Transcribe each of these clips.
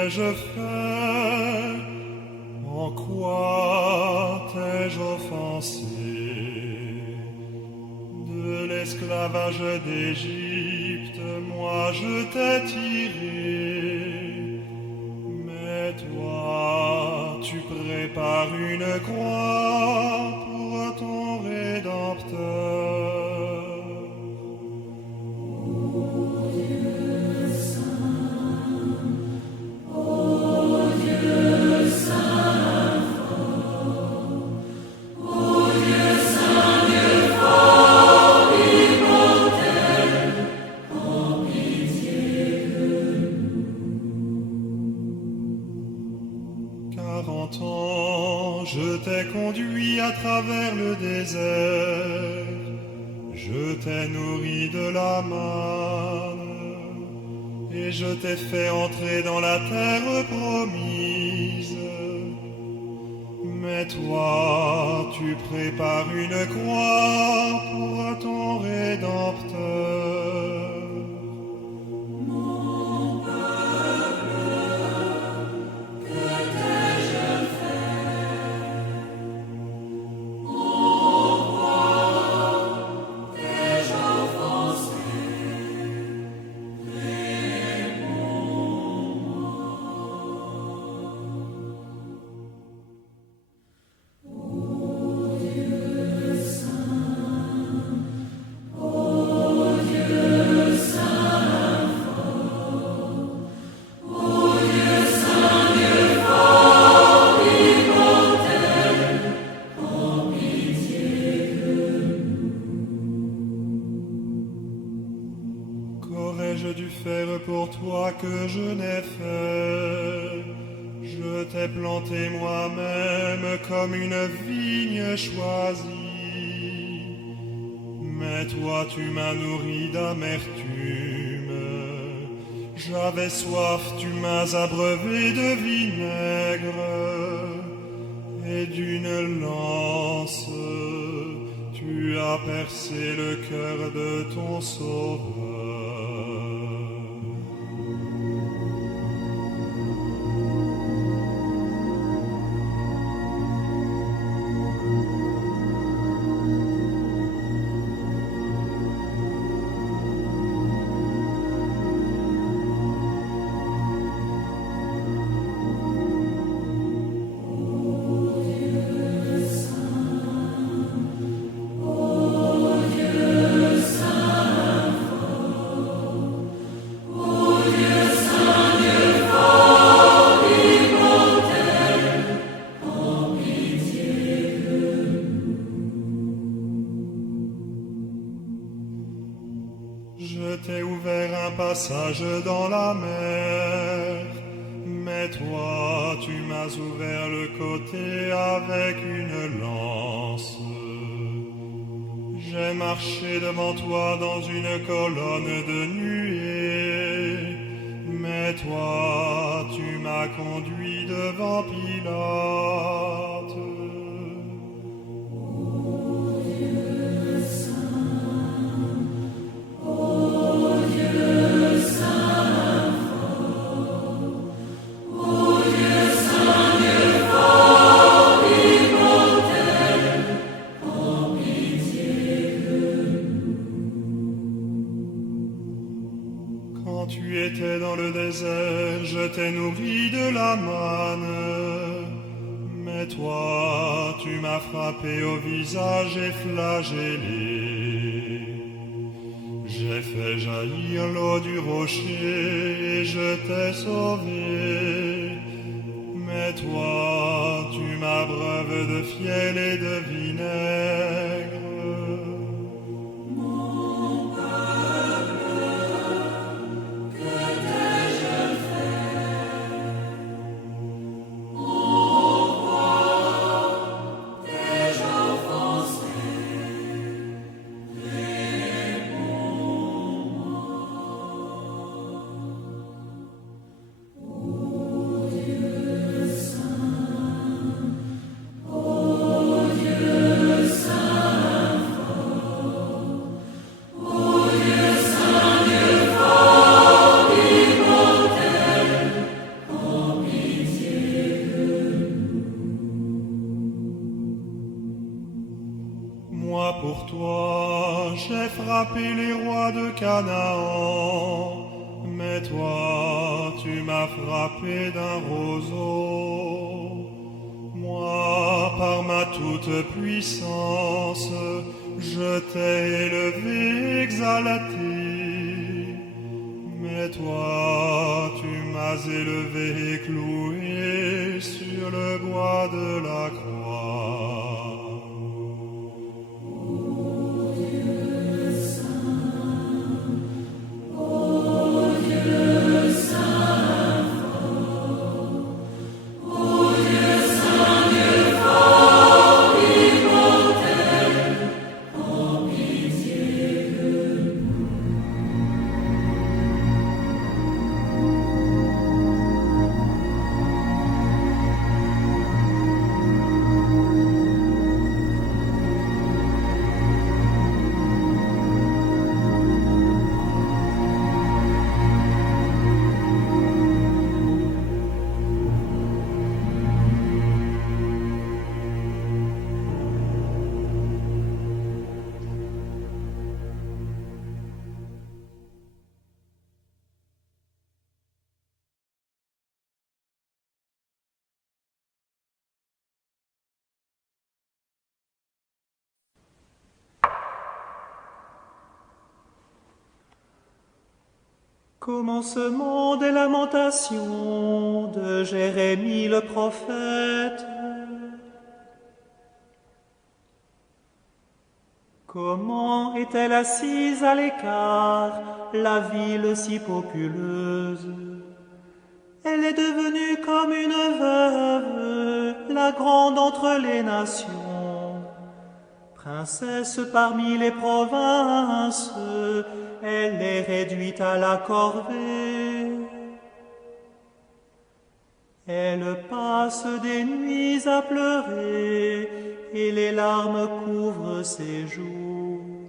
t'ai-je fait? En quoi t'ai-je offensé? De l'esclavage d'Égypte, moi je t'ai tiré. Mais toi, tu prépares une croix pour ton Rédempteur. Je t'ai conduit à travers le désert, je t'ai nourri de la manne, et je t'ai fait entrer dans la terre promise. Mais toi, tu prépares une croix pour ton Rédempteur. Qu'aurais-je dû faire pour toi que je n'ai fait? Je t'ai planté moi-même comme une vigne choisie. Mais toi tu m'as nourri d'amertume. J'avais soif, tu m'as abreuvé de vinaigre. Et d'une lance, tu as percé le cœur de ton sauveur. Je t'ai ouvert un passage dans la mer, mais toi tu m'as ouvert le côté avec une lance. J'ai marché devant toi dans une colonne de nuée, mais toi tu m'as conduit devant Pilate. Quand tu étais dans le désert, je t'ai nourri de la manne. Mais toi, tu m'as frappé au visage et flagellé. J'ai fait jaillir l'eau du rocher et je t'ai sauvé. Mais toi, tu m'abreuves de fiel et de vinaigre. Moi pour toi, j'ai frappé les rois de Canaan, mais toi, tu m'as frappé d'un roseau. Moi, par ma toute puissance, je t'ai élevé, exalté. Mais toi, tu m'as élevé et cloué sur le bois de la croix. Commencement des lamentations de Jérémie le prophète. Comment est-elle assise à l'écart, la ville si populeuse? Elle est devenue comme une veuve, la grande entre les nations. Princesse parmi les provinces, elle est réduite à la corvée. Elle passe des nuits à pleurer, et les larmes couvrent ses joues.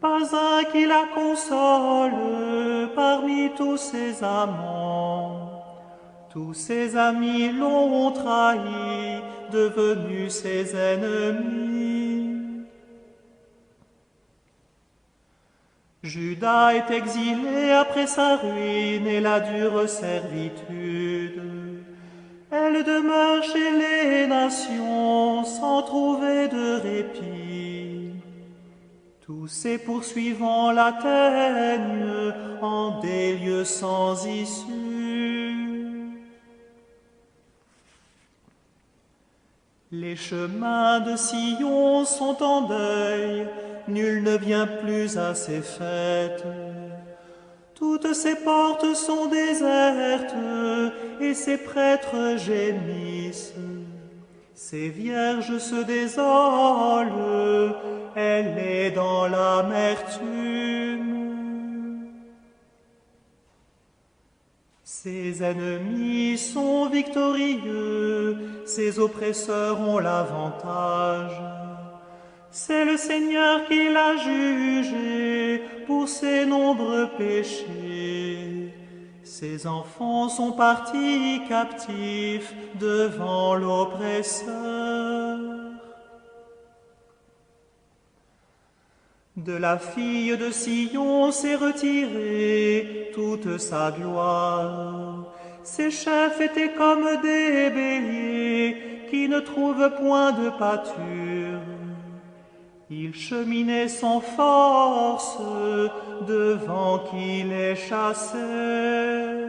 Pas un qui la console parmi tous ses amants. Tous ses amis l'ont trahi, devenus ses ennemis. Juda est exilé après sa ruine et la dure servitude. Elle demeure chez les nations sans trouver de répit. Tous ses poursuivants l'atteignent en des lieux sans issue. Les chemins de Sion sont en deuil, nul ne vient plus à ses fêtes. Toutes ses portes sont désertes et ses prêtres gémissent. Ses vierges se désolent, elle est dans l'amertume. Ses ennemis sont victorieux, ses oppresseurs ont l'avantage. C'est le Seigneur qui l'a jugé pour ses nombreux péchés. Ses enfants sont partis captifs devant l'oppresseur. De la fille de Sion s'est retirée toute sa gloire. Ses chefs étaient comme des béliers qui ne trouvent point de pâture. Ils cheminaient sans force devant qui les chassait.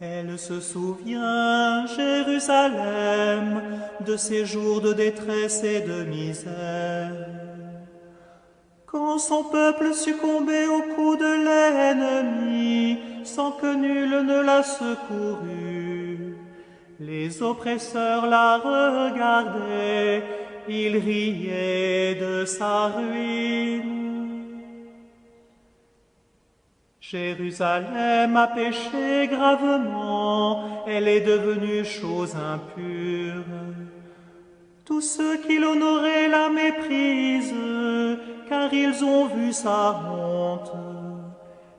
Elle se souvient, Jérusalem, de ses jours de détresse et de misère. Quand son peuple succombait au coup de l'ennemi, sans que nul ne la secourût. Les oppresseurs la regardaient, ils riaient de sa ruine. Jérusalem a péché gravement, elle est devenue chose impure. Tous ceux qui l'honoraient la méprisent, car ils ont vu sa honte.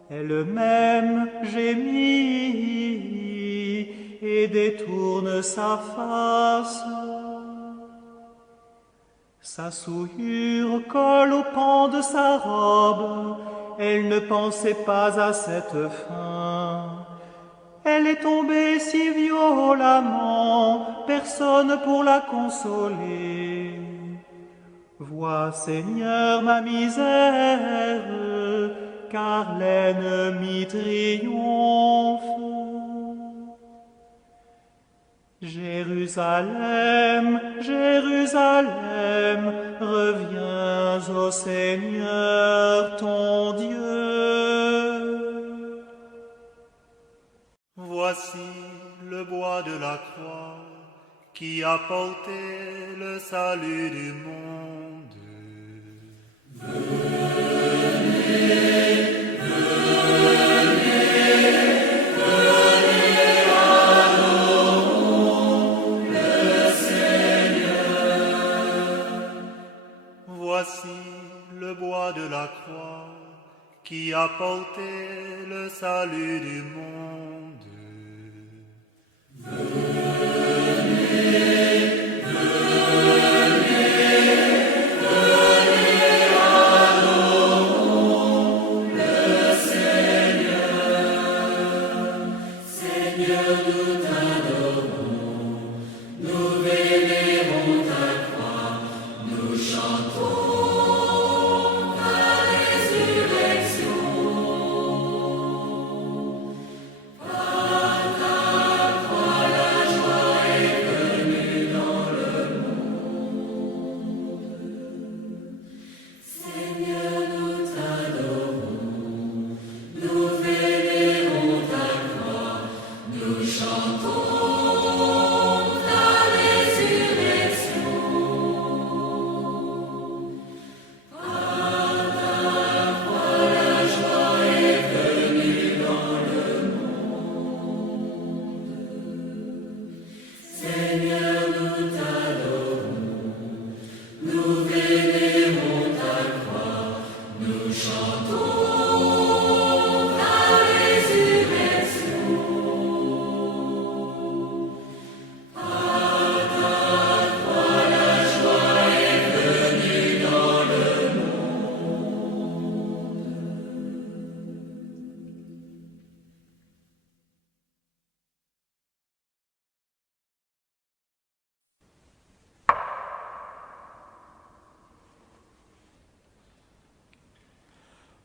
Elle-même gémit, et détourne sa face. Sa souillure colle au pan de sa robe, elle ne pensait pas à cette fin. Elle est tombée si violemment, personne pour la consoler. Vois, Seigneur, ma misère, car l'ennemi triomphe. Jérusalem, Jérusalem, reviens au Seigneur ton Dieu. Voici le bois de la croix qui a porté le salut du monde. Voici le bois de la croix qui a porté le salut du monde.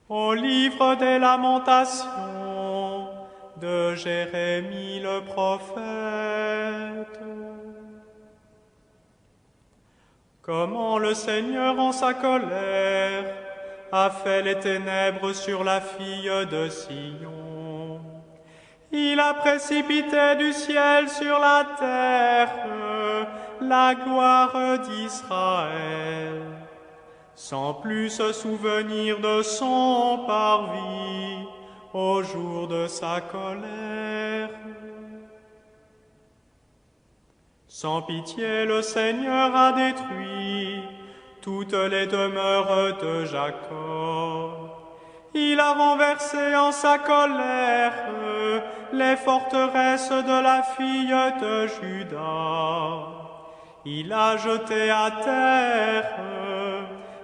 Au livre des Lamentations de Jérémie le prophète. Comment le Seigneur en sa colère a fait les ténèbres sur la fille de Sion. Il a précipité du ciel sur la terre la gloire d'Israël, sans plus se souvenir de son parvis au jour de sa colère. Sans pitié, le Seigneur a détruit toutes les demeures de Jacob. Il a renversé en sa colère les forteresses de la fille de Juda. Il a jeté à terre,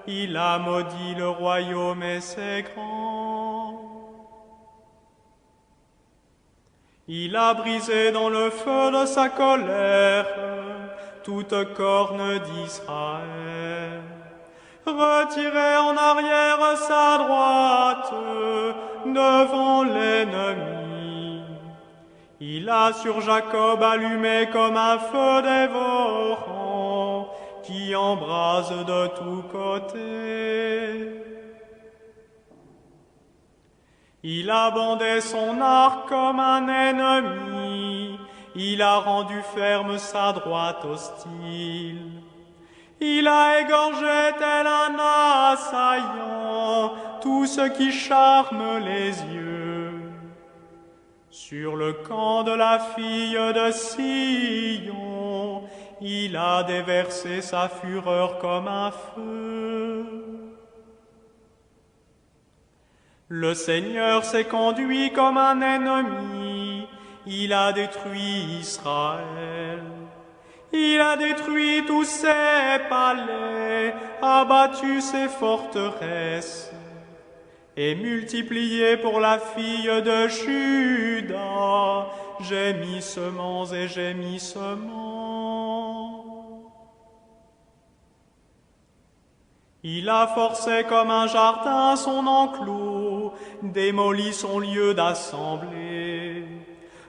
il a maudit le royaume et ses grands. Il a brisé dans le feu de sa colère toute corne d'Israël. Retiré en arrière sa droite devant l'ennemi. Il a sur Jacob allumé comme un feu dévorant qui embrase de tous côtés. Il a bandé son arc comme un ennemi, il a rendu ferme sa droite hostile. Il a égorgé tel un assaillant tout ce qui charme les yeux. Sur le camp de la fille de Sion, il a déversé sa fureur comme un feu. Le Seigneur s'est conduit comme un ennemi, il a détruit Israël. Il a détruit tous ses palais, abattu ses forteresses, et multiplié pour la fille de Juda gémissements et gémissements. Il a forcé comme un jardin son enclos, démoli son lieu d'assemblée.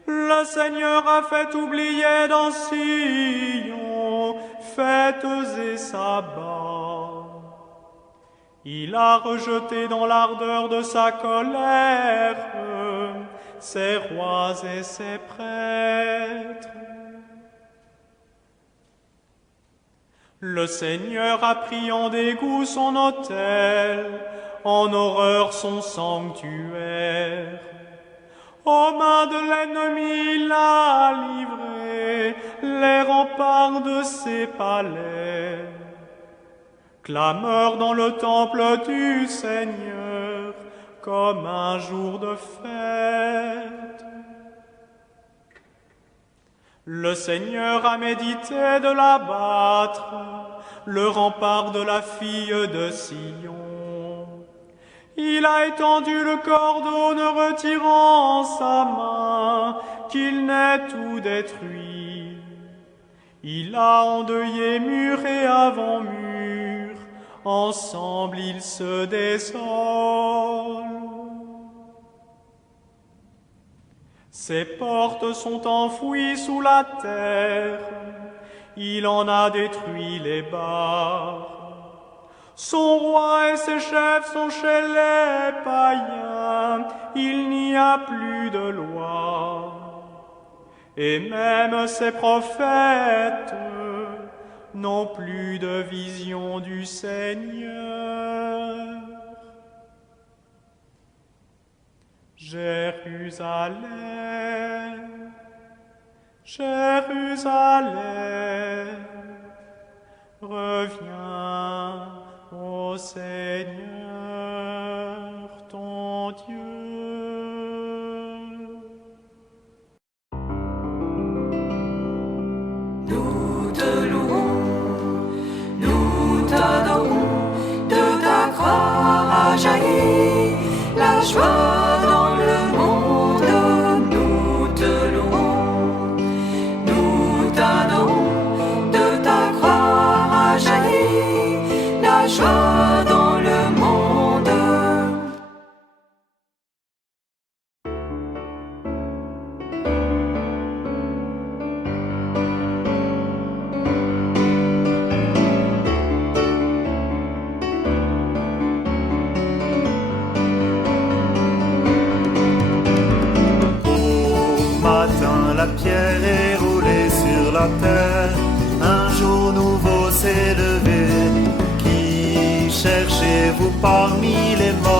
Le Seigneur a fait oublier dans Sion fêtes et sabbats. Il a rejeté dans l'ardeur de sa colère ses rois et ses prêtres. Le Seigneur a pris en dégoût son autel, en horreur son sanctuaire. Aux mains de l'ennemi il a livré les remparts de ses palais. Clameur dans le temple du Seigneur, comme un jour de fête. Le Seigneur a médité de l'abattre, le rempart de la fille de Sion. Il a étendu le cordeau, ne retirant sa main, qu'il n'ait tout détruit. Il a endeuillé mur et avant-mur, ensemble ils se désolent. Ses portes sont enfouies sous la terre, il en a détruit les barres. Son roi et ses chefs sont chez les païens, il n'y a plus de loi. Et même ses prophètes n'ont plus de vision du Seigneur. Jérusalem, Jérusalem, reviens au Seigneur ton Dieu. Nous te louons, nous t'adorons, de ta croix a jailli la joie dans le monde. Nous te louons, nous t'adorons, de ta croix a jailli la joie dans le monde. La pierre est roulée sur la terre, un jour nouveau s'est levé. Qui cherchez-vous parmi les morts?